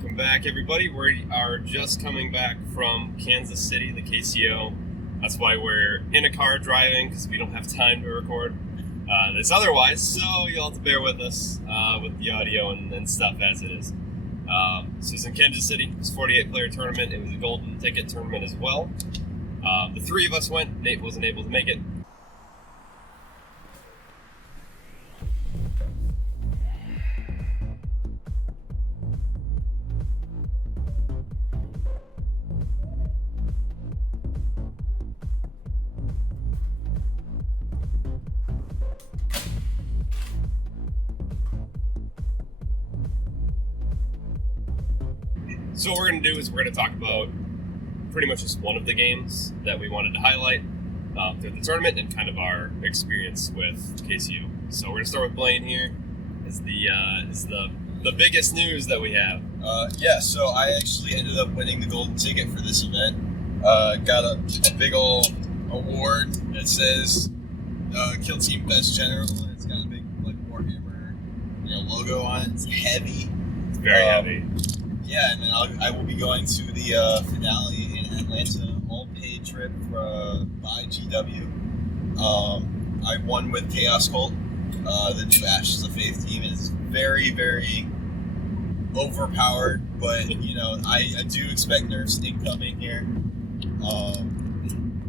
welcome back, everybody. We are just coming back from Kansas City, the KCO. That's why we're in a car driving, because we don't have time to record this otherwise, so you'll have to bear with us with the audio and stuff as it is. So it's in Kansas City. It was a 48-player tournament. It was a golden ticket tournament as well. The three of us went. Nate wasn't able to make it. So what we're going to do is we're going to talk about pretty much just one of the games that we wanted to highlight through the tournament and kind of our experience with KCO. So we're going to start with Blayne here. Is the biggest news that we have. So I actually ended up winning the golden ticket for this event. Got a big ol' award that says Killteam Best General, and it's got a big Warhammer logo on it. It's heavy. It's very heavy. Yeah, and then I will be going to the finale in Atlanta, all-paid trip by GW. I won with Chaos Cult, the new Ashes of Faith team. It is very, very overpowered, but I do expect nerfs incoming here.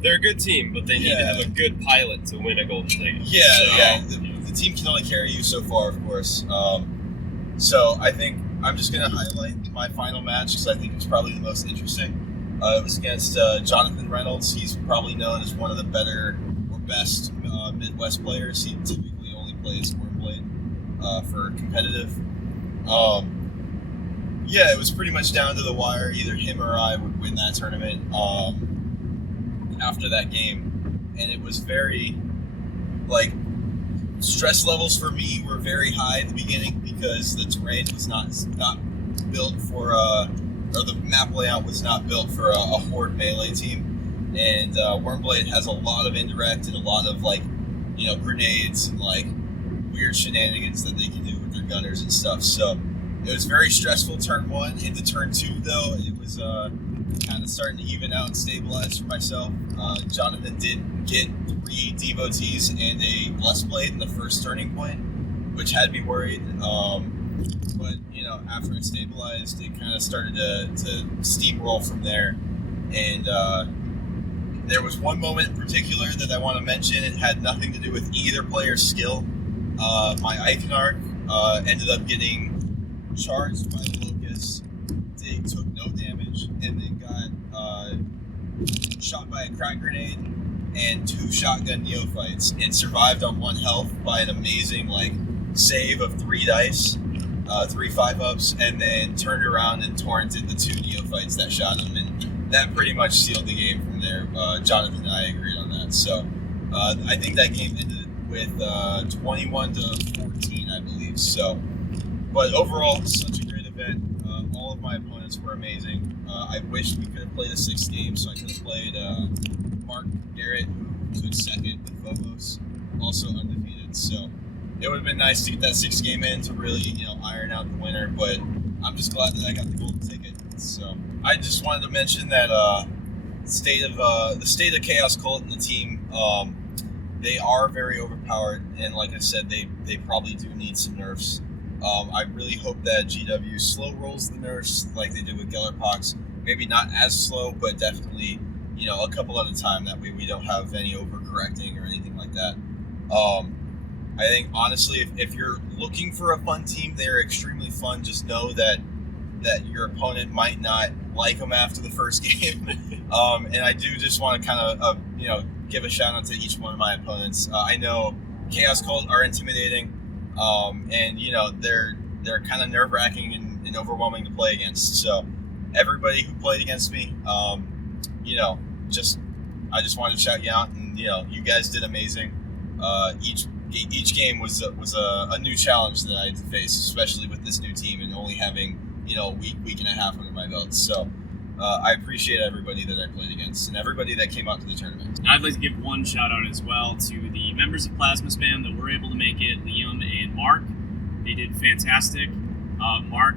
They're a good team, but they need to have a good pilot to win a golden ticket. The team can only carry you so far, of course. So I think I'm just going to highlight my final match because I think it's probably the most interesting. It was against Jonathan Reynolds. He's probably known as one of the better or best Midwest players. He typically only plays Wormblade for competitive. It was pretty much down to the wire. Either him or I would win that tournament after that game. And it was very, stress levels for me were very high at the beginning because the terrain was not built for, or the map layout was not built for a horde melee team. And Wormblade has a lot of indirect and a lot of grenades and weird shenanigans that they can do with their gunners and stuff. So it was very stressful turn one. Into turn two, though, it was kind of starting to even out and stabilize for myself. Jonathan did get 3 devotees and a blessed blade in the first turning point, which had me worried. But after it stabilized, it kind of started to steamroll from there. And there was one moment in particular that I want to mention. It had nothing to do with either player's skill. My Iconarch ended up getting charged by the Locust. They took no damage and then got shot by a crack grenade and 2 shotgun neophytes and survived on 1 health by an amazing save of 3 dice, 3 5-ups, and then turned around and torrented the 2 neophytes that shot him, and that pretty much sealed the game from there. Jonathan and I agreed on that. So I think that game ended with 21 to 14, I believe. So, but overall, such a great event. All of my opponents were amazing. I wish we could have played a 6th game, so I could have played Mark Garrett, who took 2nd with Phobos, also undefeated. So it would have been nice to get that 6th game in to really, iron out the winner. But I'm just glad that I got the golden ticket. So I just wanted to mention that the state of Chaos Cult and the team, they are very overpowered, and like I said, they probably do need some nerfs. I really hope that GW slow rolls the nerfs like they did with Gellerpox. Maybe not as slow, but definitely, a couple at a time. That way we don't have any overcorrecting or anything like that. I think, honestly, if you're looking for a fun team, they're extremely fun. Just know that your opponent might not like them after the first game. And I do just want to kind of, give a shout out to each one of my opponents. I know Chaos Cult are intimidating. And they're kind of nerve-wracking and overwhelming to play against. So everybody who played against me, I just wanted to shout you out, and you guys did amazing. Each game was a new challenge that I had to face, especially with this new team and only having a week and a half under my belt. So I appreciate everybody that I played against and everybody that came out to the tournament. I'd like to give one shout out as well to the members of Plasma Spam that were able to make it, Liam and Mark. They did fantastic. Mark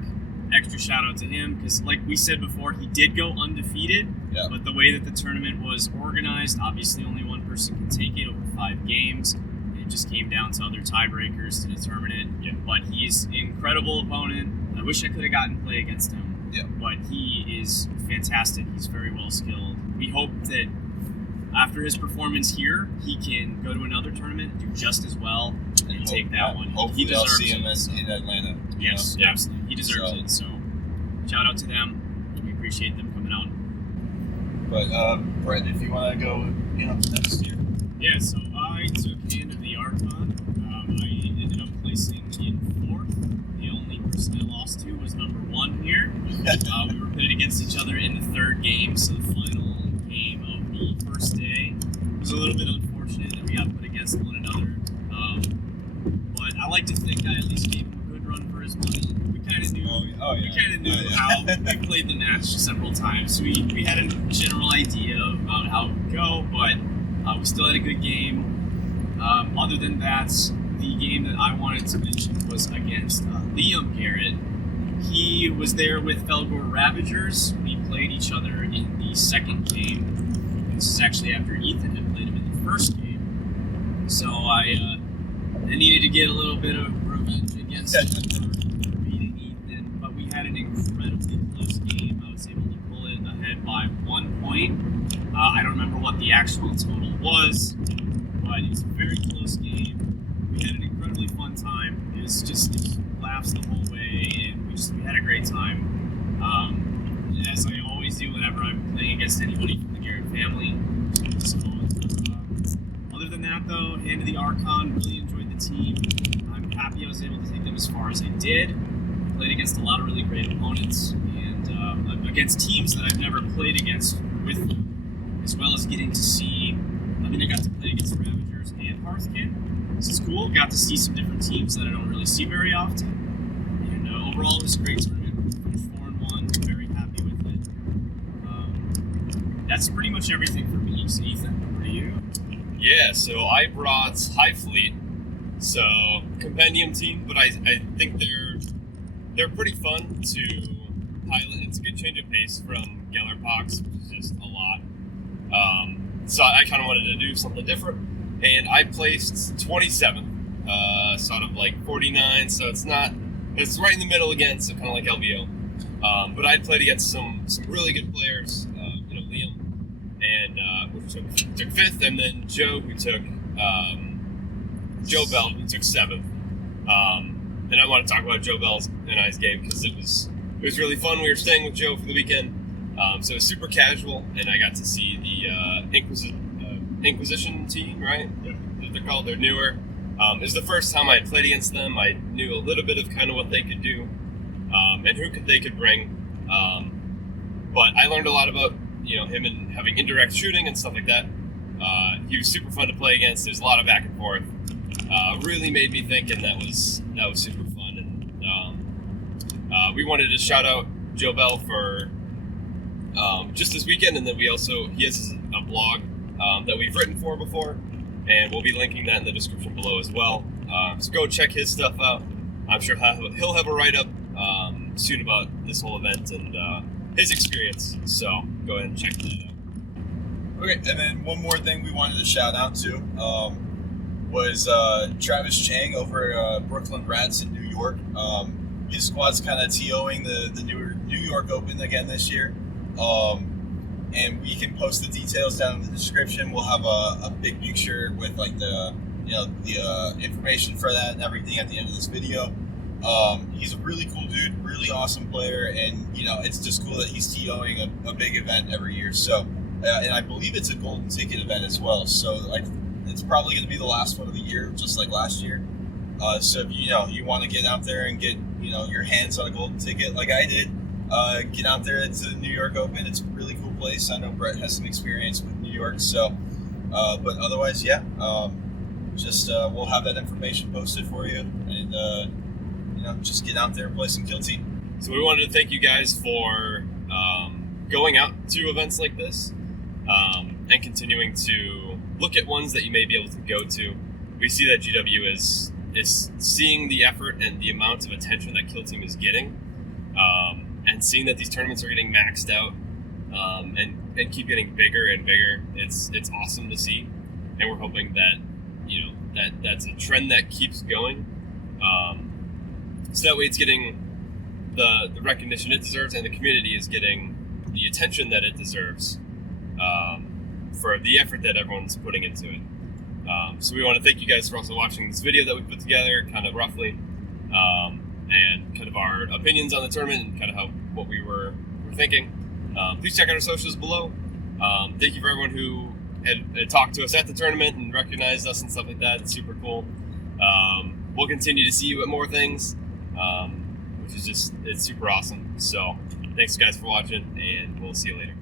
extra shout out to him because, like we said before, he did go undefeated. Yeah. But the way that the tournament was organized, obviously only one person could take it over 5 games. It just came down to other tiebreakers to determine it. Yeah. But he's an incredible opponent. I wish I could have gotten play against him. Yeah. But he is fantastic. He's very well skilled. We hope that after his performance here, he can go to another tournament and do just as well and take that one. Hopefully, He I'll deserves see him it. in Atlanta. Yes, absolutely. He deserves it. So, shout out to them. We appreciate them coming out. But Brett, if you want to go, next year. Yeah, so I took Hand of the Archon. I ended up placing in 4th. The only person I lost to was number 1 here. We were pitted against each other in the 3rd game, so the final game of the first day. It was a little bit unfortunate that we got put against one another. But I like to think I at least gave him a good run for his money. We kind of knew, how we played the match several times. So we had a general idea about how it would go, but we still had a good game. Other than that, the game that I wanted to mention was against Liam Garrett. He was there with Felgor Ravagers. We played each other in the 2nd game. This is actually after Ethan had played him in the 1st game. So I needed to get a little bit of revenge against him for beating Ethan, but we had an incredibly close game. I was able to pull it ahead by 1 point. I don't remember what the actual total was, but it was a very close game. We had an incredibly fun time. It was just laughs the whole way, and we had a great time. As I always do whenever I'm playing against anybody from the Garrett family. So, other than that, though, Hand of the Archon, really enjoyed the team. I'm happy I was able to take them as far as I did. Played against a lot of really great opponents, and against teams that I've never played against with them, as well as getting to see. I got to play against Ravagers and Hearthkin. This is cool. Got to see some different teams that I don't really see very often. And overall, it was a great tournament. Finished 4-1. Very happy with it. That's pretty much everything for me. So, Ethan, what are you? Yeah, so I brought High Fleet, so compendium team, but I think they're pretty fun to pilot. It's a good change of pace from Geller Pox, which is just a lot. So I kind of wanted to do something different, and I placed 27th, sort of like 49. So it's right in the middle again, so kind of like LVO. But I played against some really good players, Liam, and who took 5th, and then Joe, who took Joe Bell, who took 7th. And I want to talk about Joe Bell's and I's game because it was really fun. We were staying with Joe for the weekend. So it was super casual, and I got to see the Inquisition team, right? Yep. They're called. They're newer. It was the first time I had played against them. I knew a little bit of kind of what they could do, and who they could bring. But I learned a lot about him and having indirect shooting and stuff like that. He was super fun to play against. There's a lot of back and forth. Really made me think, and that was super fun. And we wanted to shout out Joe Bell for just this weekend, and then he has a blog that we've written for before, and we'll be linking that in the description below as well. So go check his stuff out. I'm sure he'll have a write-up soon about this whole event and his experience, so go ahead and check that out. Okay, and then one more thing we wanted to shout out to was Travis Chang over Brooklyn Rats in New York. His squad's kind of TOing the New York Open again this year. And we can post the details down in the description. We'll have a big picture with like the information for that and everything at the end of this video. He's a really cool dude, really awesome player, and it's just cool that he's TOing a big event every year. So, and I believe it's a golden ticket event as well. So like it's probably going to be the last one of the year, just like last year. So if you want to get out there and get your hands on a golden ticket like I did. Get out there to the New York Open. It's a really cool place. I know Brett has some experience with New York, so but otherwise, yeah, we'll have that information posted for you, and just get out there and play some Kill Team. So we wanted to thank you guys for going out to events like this and continuing to look at ones that you may be able to go to. We see that GW is seeing the effort and the amount of attention that Kill Team is getting. And seeing that these tournaments are getting maxed out and keep getting bigger and bigger, it's awesome to see. And we're hoping that, you know, that's a trend that keeps going. So that way it's getting the recognition it deserves, and the community is getting the attention that it deserves for the effort that everyone's putting into it. So we want to thank you guys for also watching this video that we put together, kind of roughly, and kind of our opinions on the tournament and kind of what we were thinking. Please check out our socials below. Thank you for everyone who had talked to us at the tournament and recognized us and stuff like that. It's super cool. We'll continue to see you at more things, which is it's super awesome. So thanks guys for watching, and we'll see you later.